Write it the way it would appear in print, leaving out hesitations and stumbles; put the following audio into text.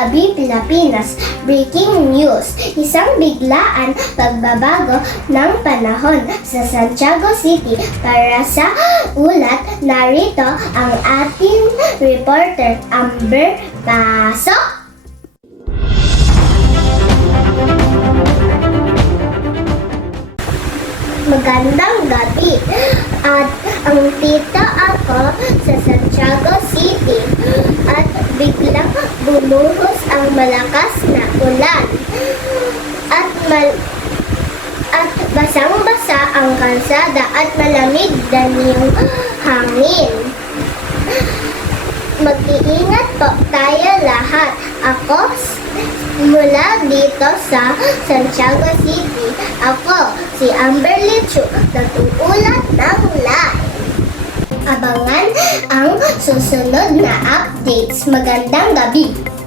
gabi, Pilipinas. Breaking news. Isang biglaan pagbabago ng panahon sa Santiago City. Para sa ulat, narito ang ating reporter, Amber. Pasok! Magandang gabi. At ang tita ako sa Santiago City at biglang bumuhos ang malakas na ulan at basang-basa ang kalsada at malamig din yung hangin. Mag-iingat po tayo lahat. Ako mula dito sa Santiago City. Ako, si Amber Lichu, nag-uulat ng live. Abangan ang susunod na updates. Magandang gabi!